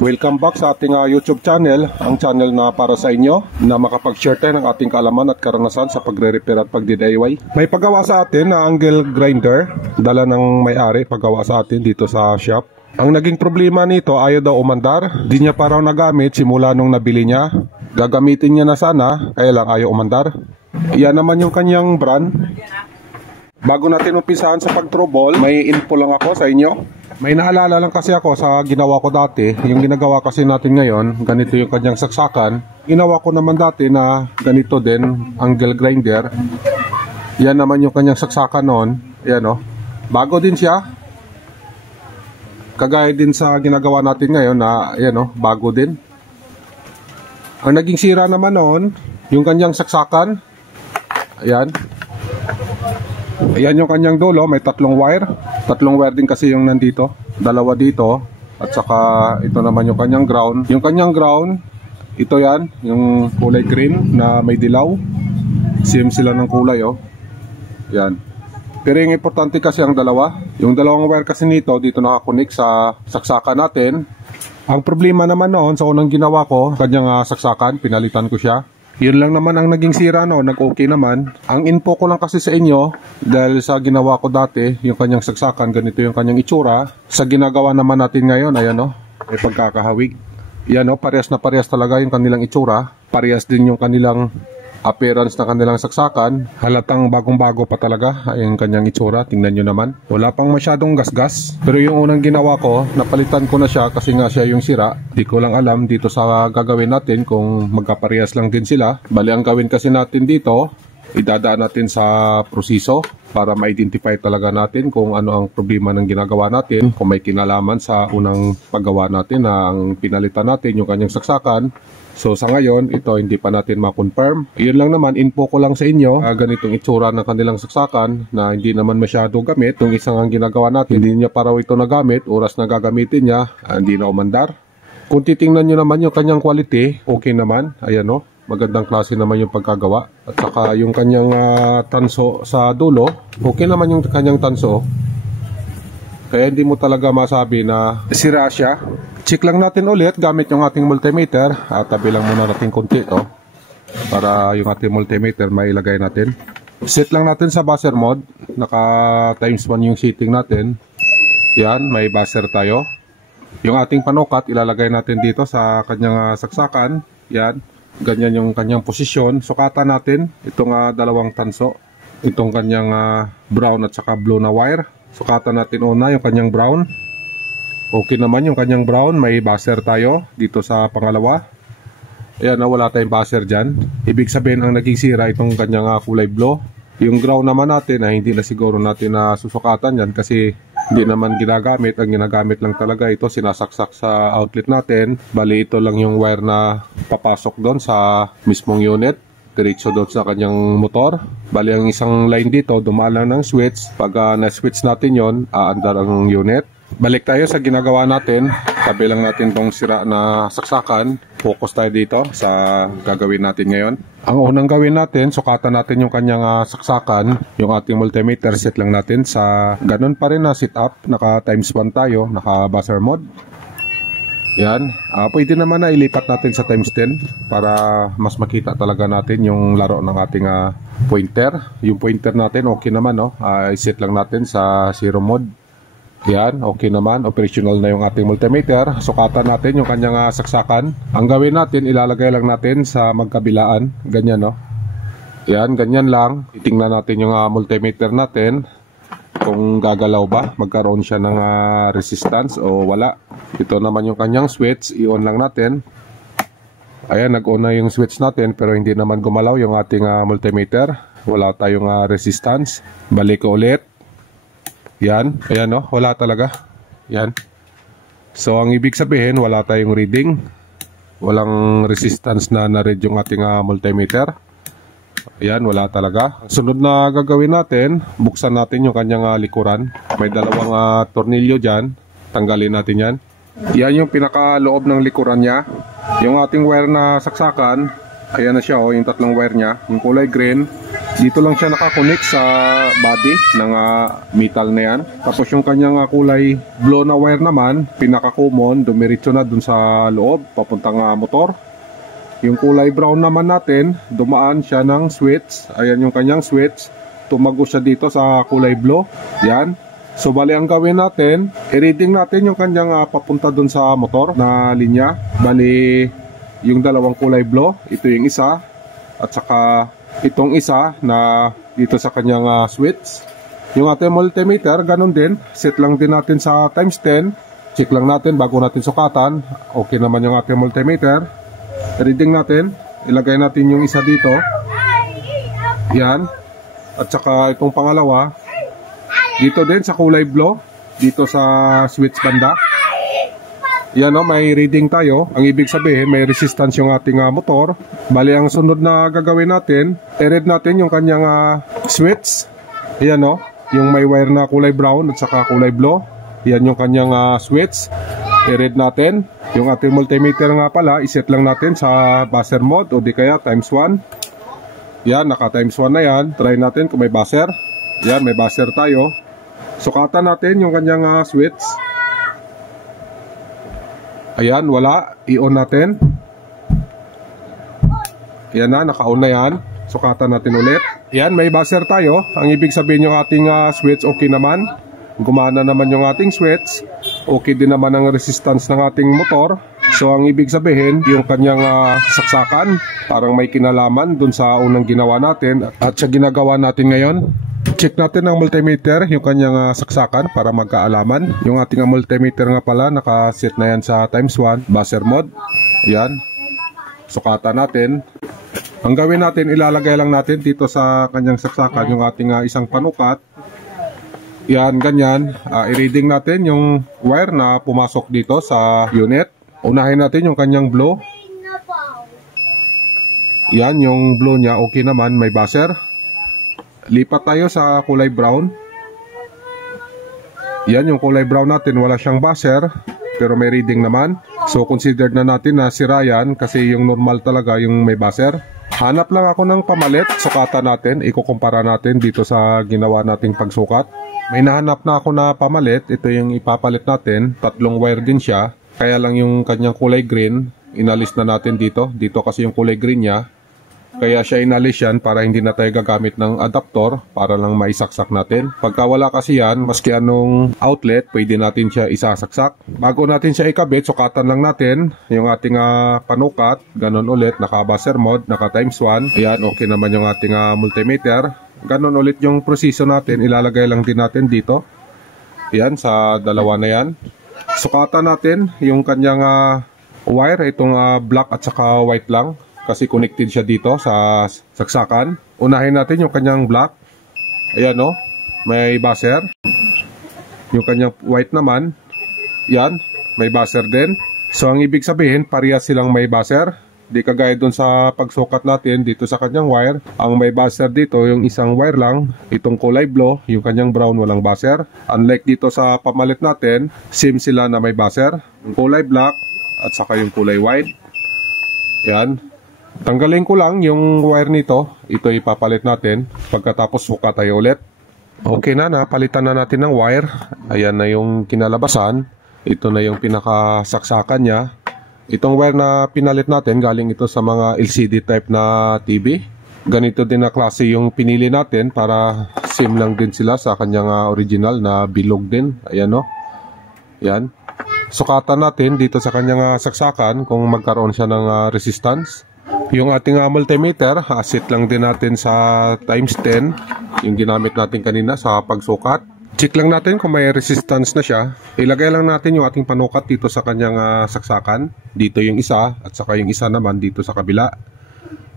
Welcome back sa ating YouTube channel, ang channel na para sa inyo na makapag-share tayo ng ating kaalaman at karanasan sa pagre-repair at pagdi-DIY. May paggawa sa atin na angle grinder, dala ng may-ari, paggawa sa atin dito sa shop. Ang naging problema nito, ayaw daw umandar, di niya pa raw nagamit simula nung nabili niya. Gagamitin niya na sana, kaya lang ayaw umandar. Yan naman yung kanyang brand. Bago natin umpisahan sa pag-trouble, may info lang ako sa inyo. May naalala lang kasi ako sa ginawa ko dati. Yung ginagawa kasi natin ngayon, ganito yung kanyang saksakan. Ginawa ko naman dati na ganito din, angle grinder. Yan naman yung kanyang saksakan noon. Yan o. Bago din siya. Kagaya din sa ginagawa natin ngayon na yan o, bago din. Ang naging sira naman noon, yung kanyang saksakan. Ayan. Ayan yung kanyang dulo, may tatlong wire. Tatlong wire din kasi yung nandito. Dalawa dito. At saka ito naman yung kanyang ground. Yung kanyang ground, ito yan. Yung kulay green na may dilaw. Same sila ng kulay oh. Yan. Pero yung importante kasi ang dalawa. Yung dalawang wire kasi nito, dito nakakunik sa saksakan natin. Ang problema naman noon, sa unang ginawa ko, kanyang saksakan, pinalitan ko siya. Yun lang naman ang naging sira no, nag-okay naman. Ang info ko lang kasi sa inyo, dahil sa ginawa ko dati, yung kanyang saksakan, ganito yung kanyang itsura. Sa ginagawa naman natin ngayon, ayan no, may pagkakahawig. Yan no, parehas na parehas talaga yung kanilang itsura. Parehas din yung kanilang appearance na kanilang saksakan. Halatang bagong-bago pa talaga yung kanyang itsura. Tingnan nyo naman. Wala pang masyadong gasgas. Pero yung unang ginawa ko, napalitan ko na siya kasi nga siya yung sira. Di ko lang alam dito sa gagawin natin kung magkaparehas lang din sila. Bali ang gawin kasi natin dito, idadaan natin sa proseso para ma-identify talaga natin kung ano ang problema ng ginagawa natin. Kung may kinalaman sa unang paggawa natin na ang pinalitan natin yung kanyang saksakan. So sa ngayon, ito hindi pa natin ma-confirm. Yun lang naman, info ko lang sa inyo. Ganitong itsura ng kanilang saksakan na hindi naman masyado gamit. Yung isang ang ginagawa natin, hindi niya pa raw ito nagamit. Oras na gagamitin niya, hindi na umandar. Kung titingnan nyo naman yung kanyang quality, okay naman. Ayan o, magandang klase naman yung pagkagawa. At saka yung kanyang tanso sa dulo, okay naman yung kanyang tanso. Kaya hindi mo talaga masabi na sira siya. Check lang natin ulit gamit yung ating multimeter. Tabi lang muna natin konti to para yung ating multimeter mailagay natin. Set lang natin sa buzzer mode. Naka times 1 yung setting natin. Yan, may buzzer tayo. Yung ating panukat ilalagay natin dito sa kanyang saksakan. Yan, ganyan yung kanyang posisyon. Sukatan natin itong dalawang tanso. Itong kanyang brown at saka blue na wire. Sukatan natin una yung kanyang brown. Okay naman yung kanyang brown. May buzzer tayo dito sa pangalawa. Ayan na, wala tayong buzzer dyan. Ibig sabihin ang naging sira itong kanyang kulay blue. Yung ground naman natin ay hindi na siguro natin na susukatan yan kasi hindi naman ginagamit. Ang ginagamit lang talaga ito sinasaksak sa outlet natin. Bali ito lang yung wire na papasok doon sa mismong unit. Diretso doon sa kanyang motor. Bali ang isang line dito dumaan lang ng switch. Pag na-switch natin yon, aandar ang unit. Balik tayo sa ginagawa natin. Tabi lang natin tong sira na saksakan. Focus tayo dito sa gagawin natin ngayon. Ang unang gawin natin, sukatan natin yung kanyang saksakan. Yung ating multimeter set lang natin sa ganun pa rin na setup. Naka times 1 tayo, naka buzzer mode. Yan, pwede naman na ilipat natin sa times 10 para mas makita talaga natin yung laro ng ating pointer. Yung pointer natin okay naman no. I-set lang natin sa zero mode. Yan, okay naman. Operational na yung ating multimeter. Sukatan natin yung kanyang saksakan. Ang gawin natin, ilalagay lang natin sa magkabilaan. Ganyan no. Yan, ganyan lang. Titingnan natin yung multimeter natin. Kung gagalaw ba, magkaroon siya ng resistance o wala. Ito naman yung kanyang switch, i-on lang natin. Ayan, nag-on na yung switch natin pero hindi naman gumalaw yung ating multimeter. Wala tayong resistance. Balik ko ulit. Yan, ayan no, wala talaga. Yan. So ang ibig sabihin, wala tayong reading. Walang resistance na na-read yung ating multimeter. Ayan, wala talaga. Sunod na gagawin natin, buksan natin yung kanyang likuran. May dalawang tornilyo dyan. Tanggalin natin yan. Yan yung pinakaloob ng likuran niya. Yung ating wire na saksakan, ayan na siya yung tatlong wire niya. Yung kulay green, Dito lang siya nakakonect sa body ng metal na yan. Tapos yung kanyang kulay blue na wire naman, pinaka-common, dumiretso na dun sa loob, papuntang motor. Yung kulay brown naman natin, dumaan siya ng switch. Ayan yung kanyang switch. Tumago siya dito sa kulay blue. Yan. So bali ang gawin natin, i-reading natin yung kanyang papunta dun sa motor na linya. Bali yung dalawang kulay blue, ito yung isa. At saka itong isa na dito sa kanyang switch. Yung ating multimeter, ganun din. Set lang din natin sa times 10. Check lang natin bago natin sukatan. Okay naman yung ating multimeter. Reading natin. Ilagay natin yung isa dito. Yan. At saka itong pangalawa. Dito din sa kulay blue. Dito sa switch banda. Yan o, may reading tayo. Ang ibig sabihin, may resistance yung ating motor. Bali, ang sunod na gagawin natin, i-read natin yung kanyang switch. Yan o, yung may wire na kulay brown at saka kulay blue. Yan yung kanyang switch. I-read natin. Yung ating multimeter nga pala, iset lang natin sa buzzer mode o di kaya times 1. Yan, naka times 1 na yan. Try natin kung may buzzer. Yan, may buzzer tayo. Sukatan natin yung kanyang switch. Ayan, wala. I-on natin. Ayan na, naka-on na yan. Sukatan natin ulit. Ayan, may buzzer tayo. Ang ibig sabihin yung ating switch okay naman. Gumana naman yung ating switch. Okay din naman ang resistance ng ating motor. So ang ibig sabihin, yung kanyang saksakan, parang may kinalaman dun sa unang ginawa natin. At sa ginagawa natin ngayon, check natin ang multimeter, yung kanyang saksakan para magkaalaman. Yung ating multimeter nga pala, nakaset na yan sa times 1, buzzer mode. Yan. Sukatan natin. Ang gawin natin, ilalagay lang natin dito sa kanyang saksakan yung ating isang panukat. Yan, ganyan. I-reading natin yung wire na pumasok dito sa unit. Unahin natin yung kanyang blue. Yan, yung blue niya, okay naman, may buzzer. Lipat tayo sa kulay brown. Yan, yung kulay brown natin, wala siyang buzzer, pero may reading naman. So, considered na natin na sira yan kasi yung normal talaga yung may buzzer. Hanap lang ako ng pamalit, sukatan natin, ikukumpara natin dito sa ginawa nating pagsukat. May nahanap na ako na pamalit, ito yung ipapalit natin, 3 wire din siya. Kaya lang yung kanyang kulay green, inalis na natin dito. Dito kasi yung kulay green niya. Kaya siya inalis yan para hindi na tayo gagamit ng adapter para lang maisaksak natin. Pagka wala kasi yan, maski anong outlet, pwede natin siya isasaksak. Bago natin siya ikabit, sukatan lang natin yung ating panukat. Ganon ulit, naka-buzzer mode, naka-times 1. Ayan, okay naman yung ating multimeter. Ganon ulit yung proseso natin, ilalagay lang din natin dito. Ayan, sa dalawa na yan. Sukatan natin yung kanyang wire, itong black at saka white lang. Kasi connected siya dito sa saksakan. Unahin natin yung kanyang black. Ayan o, may buzzer. Yung kanyang white naman, yan, may buzzer din. So ang ibig sabihin, parehas silang may buzzer. Di kagaya dun sa pagsukat natin dito sa kanyang wire. Ang may buzzer dito, yung isang wire lang. Itong kulay blue, yung kanyang brown, walang buzzer. Unlike dito sa pamalit natin, same sila na may buzzer. Yung kulay black at saka yung kulay white. Yan. Tanggalin ko lang yung wire nito. Ito ipapalit natin. Pagkatapos sukat tayo ulit. Okay na, napalitan na natin ng wire. Ayan na yung kinalabasan. Ito na yung pinakasaksakan niya. Itong wire na pinalit natin, galing ito sa mga LCD type na TV. Ganito din na klase yung pinili natin para same lang din sila sa kanyang original na bilog din. Ayan o. Yan. Sukatan natin dito sa kanyang saksakan kung magkaroon siya ng resistance. Yung ating multimeter, set lang din natin sa times 10. Yung ginamit natin kanina sa pagsukat. Check lang natin kung may resistance na siya. Ilagay lang natin yung ating panukat dito sa kanyang saksakan. Dito yung isa at saka yung isa naman dito sa kabila.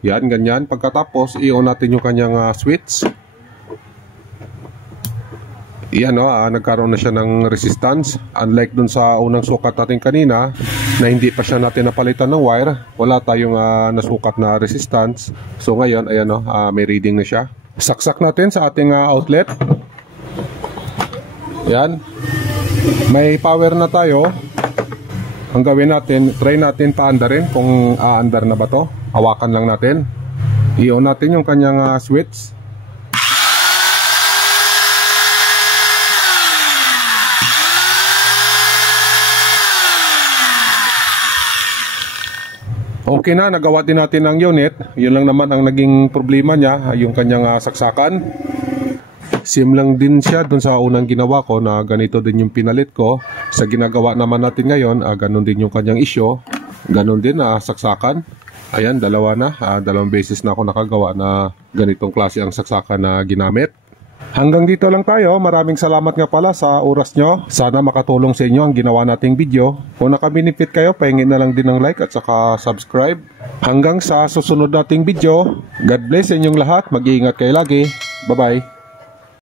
Yan, ganyan. Pagkatapos, i-on natin yung kanyang switch. Yan o, nagkaroon na siya ng resistance. Unlike dun sa unang sukat natin kanina, na hindi pa siya natin napalitan ng wire, wala tayong nasukat na resistance. So ngayon, ayan o, may reading na siya. Saksak natin sa ating outlet. Yan. May power na tayo. Ang gawin natin, try natin paandarin kung aandar na ba to. Hawakan lang natin. I-on natin yung kanyang switch. Okay na, nagawa din natin ang unit. Yun lang naman ang naging problema niya, yung kanyang saksakan. Same lang din siya dun sa unang ginawa ko na ganito din yung pinalit ko. Sa ginagawa naman natin ngayon, ganun din yung kanyang issue. Ganun din saksakan. Ayan, dalawa na. Dalawang beses na ako nakagawa na ganitong klase ang saksakan na ginamit. Hanggang dito lang tayo. Maraming salamat nga pala sa oras nyo. Sana makatulong sa inyo ang ginawa nating video. Kung naka-benefit kayo, pahingin na lang din ng like at saka subscribe. Hanggang sa susunod nating video. God bless sa inyong lahat. Mag-iingat kayo lagi. Bye-bye.